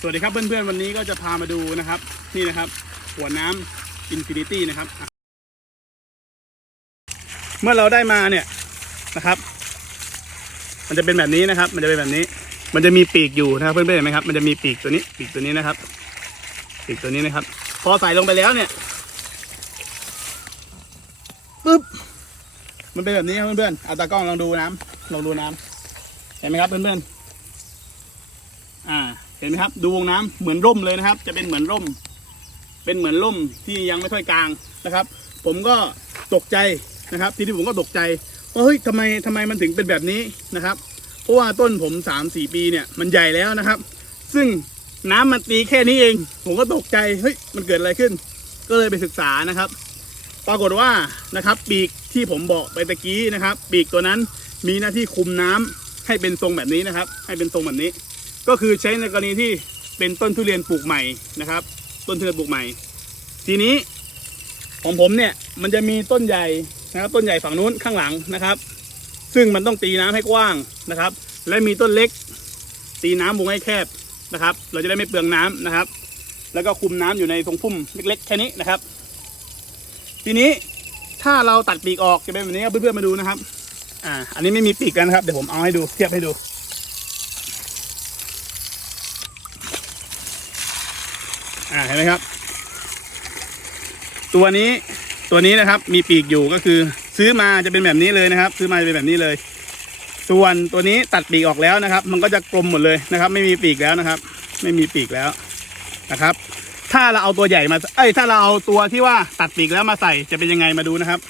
สวัสดีครับเพื่อนๆวันนี้ก็จะพามาดูนะครับ นี่นะครับหัวน้ำอินฟินิตี้นะครับ เมื่อเราได้มาเนี่ยนะครับ มันจะเป็นแบบนี้นะครับ มันจะเป็นแบบนี้ มันจะมีปีกอยู่นะครับเพื่อนๆเห็นไหมครับมันจะมีปีกตัวนี้ ปีกตัวนี้นะครับ ปีกตัวนี้นะครับ พอใส่ลงไปแล้วเนี่ยปึ๊บมันเป็นแบบนี้ครับเพื่อนๆเอาตากล้องลองดูน้ำลองดูน้ำเห็นไหมครับเพื่อนๆ เห็นไหมครับ ดูวงน้ำเหมือนร่มเลยนะครับ จะเป็นเหมือนร่ม เป็นเหมือนร่มที่ยังไม่ค่อยกลางนะครับ ผมก็ตกใจนะครับ ทีนี้ผมก็ตกใจว่าเฮ้ยทำไมทำไมมันถึงเป็นแบบนี้นะครับ เพราะว่าต้นผมสามสี่ปีเนี่ยมันใหญ่แล้วนะครับ ซึ่งน้ำมันตีแค่นี้เอง ผมก็ตกใจเฮ้ยมันเกิดอะไรขึ้น ก็เลยไปศึกษานะครับ ปรากฏว่านะครับ ปีกที่ผมบอกไปตะกี้นะครับ ปีกตัวนั้นมีหน้าที่คุมน้ำให้เป็นทรงแบบนี้นะครับ ให้เป็นทรงแบบนี้ ก็คือใช้ในกรณีที่เป็นต้นทุเรียนปลูกใหม่นะครับ ต้นทุเรียนปลูกใหม่ ทีนี้ของผมเนี่ยมันจะมีต้นใหญ่นะครับ ต้นใหญ่ฝั่งนู้นข้างหลังนะครับ ซึ่งมันต้องตีน้ำให้กว้างนะครับ และมีต้นเล็ก ตีน้ำวงให้แคบนะครับ เราจะได้ไม่เปลืองน้ำนะครับ แล้วก็คุมน้ำอยู่ในทรงพุ่มเล็กๆแค่นี้นะครับ ทีนี้ถ้าเราตัดปีกออกจะเป็นแบบนี้ครับเพื่อนๆมาดูนะครับ อ่า อันนี้ไม่มีปีกกันนะครับ เดี๋ยวผมเอาให้ดูเทียบให้ดู อ่าเห็นไหมครับ ตัวนี้ตัวนี้นะครับ มีปีกอยู่ก็คือ ซื้อมาจะเป็นแบบนี้เลยนะครับ ซื้อมาจะเป็นแบบนี้เลย ส่วนตัวนี้ตัดปีกออกแล้วนะครับ มันก็จะกลมหมดเลยนะครับ ไม่มีปีกแล้วนะครับ ไม่มีปีกแล้วนะครับ ถ้าเราเอาตัวใหญ่มา เอ้ยถ้าเราเอาตัวที่ว่าตัดปีกแล้วมาใส่จะเป็นยังไงมาดูนะครับ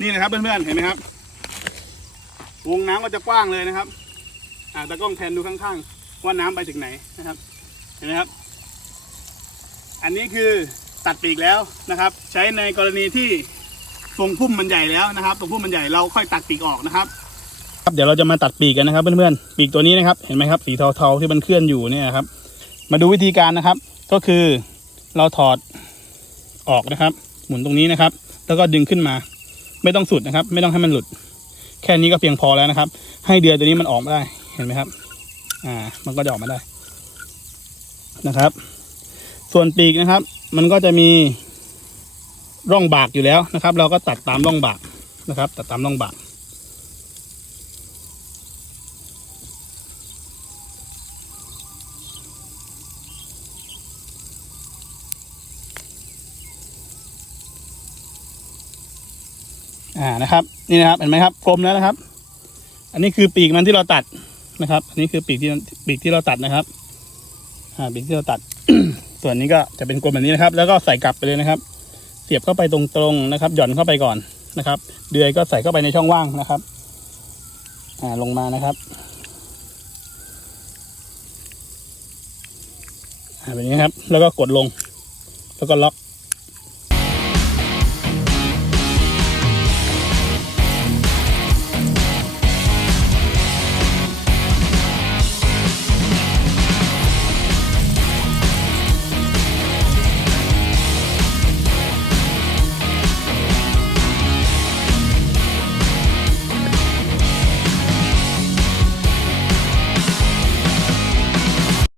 นี่นะครับเพื่อนๆเห็นไหมครับ วงน้ำก็จะกว้างเลยนะครับ อ่าตากล้องแทนดูข้างๆ ว่าน้ำไปถึงไหนนะครับ เห็นไหมครับ อันนี้คือตัดปีกแล้วนะครับ ใช้ในกรณีที่ทรงพุ่มมันใหญ่แล้วนะครับทรงพุ่มมันใหญ่เราค่อยตัดปีกออกนะครับ ครับเดี๋ยวเราจะมาตัดปีกกันนะครับเพื่อนๆปีกตัวนี้นะครับ เห็นไหมครับ สีเทาๆที่มันเคลื่อนอยู่เนี่ยครับ มาดูวิธีการนะครับ ก็คือเราถอดออกนะครับ หมุนตรงนี้นะครับ แล้วก็ดึงขึ้นมา ไม่ต้องสุดนะครับ ไม่ต้องให้มันหลุด แค่นี้ก็เพียงพอแล้วนะครับ ให้เดือยตัวนี้มันออกมาได้ เห็นไหมครับ อ่า มันก็จะออกมาได้นะครับ ส่วนปีกนะครับ มันก็จะมีร่องบากอยู่แล้วนะครับ เราก็ตัดตามร่องบากนะครับ ตัดตามร่องบาก อ่านะครับ นี่นะครับเห็นไหมครับกลมแล้วนะครับ อันนี้คือปีกมันที่เราตัดนะครับ อันนี้คือปีกที่ปีกที่เราตัดนะครับ อ่าปีกที่เราตัด ส่วนนี้ก็จะเป็นกลมแบบนี้นะครับ แล้วก็ใส่กลับไปเลยนะครับ เสียบเข้าไปตรงๆนะครับ หย่อนเข้าไปก่อนนะครับ เดือยก็ใส่เข้าไปในช่องว่างนะครับ อ่าลงมานะครับอ่าแบบนี้ครับ แล้วก็กดลง แล้วก็ล็อก